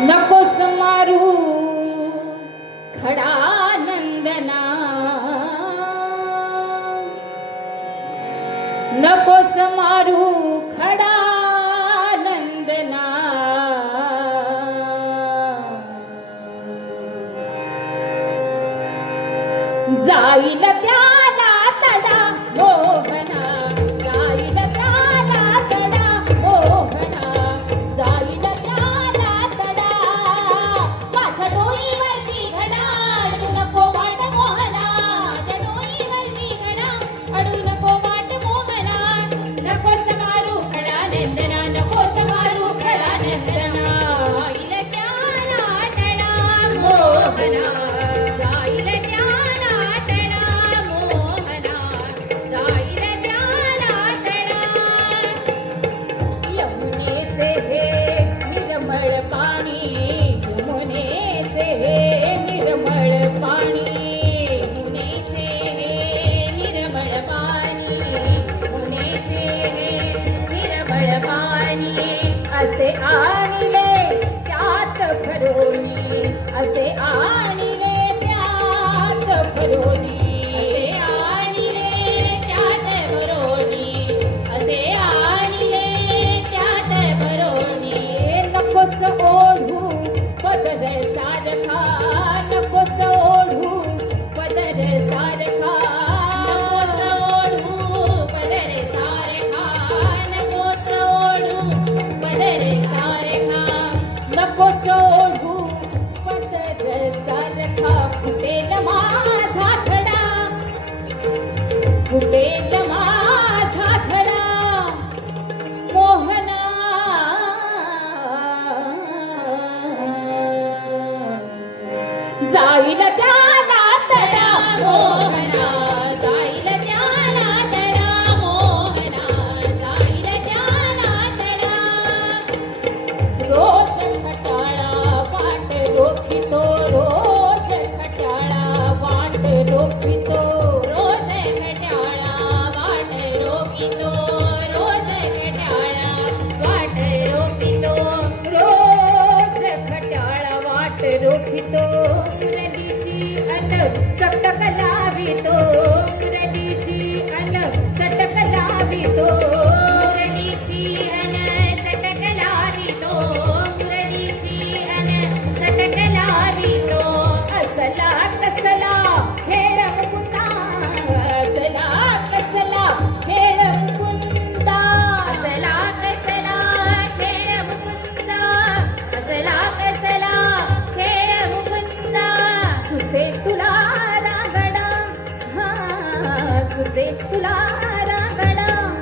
नकोस मारू खडा नंदना. नकोस मारू खडा नंदना. जाईल त्या नकोस ओढू पदर सारखा नकोस ओढू पदर सारखा नकोस ओढू पदर सारखा नकोस ओढू पदर सारखा नकोस ओढू पदर सारखा फुटेल माझा थडा फुटेल तुला रागडा.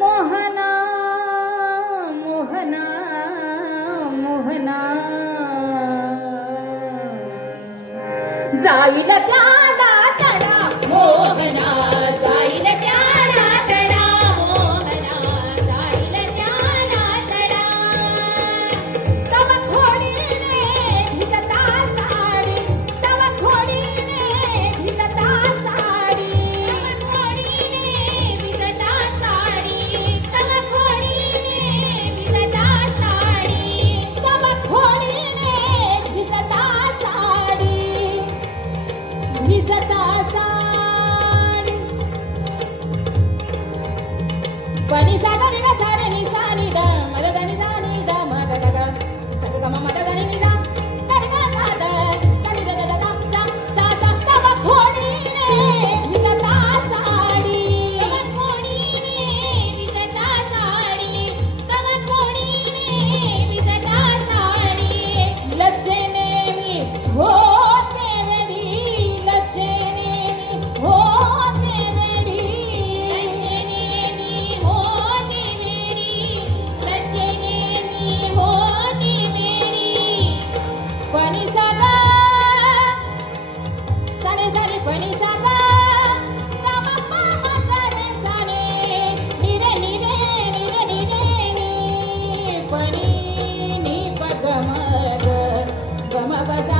मोहना मोहना मोहना. जाईल त्या मोहना. Panisagari. abas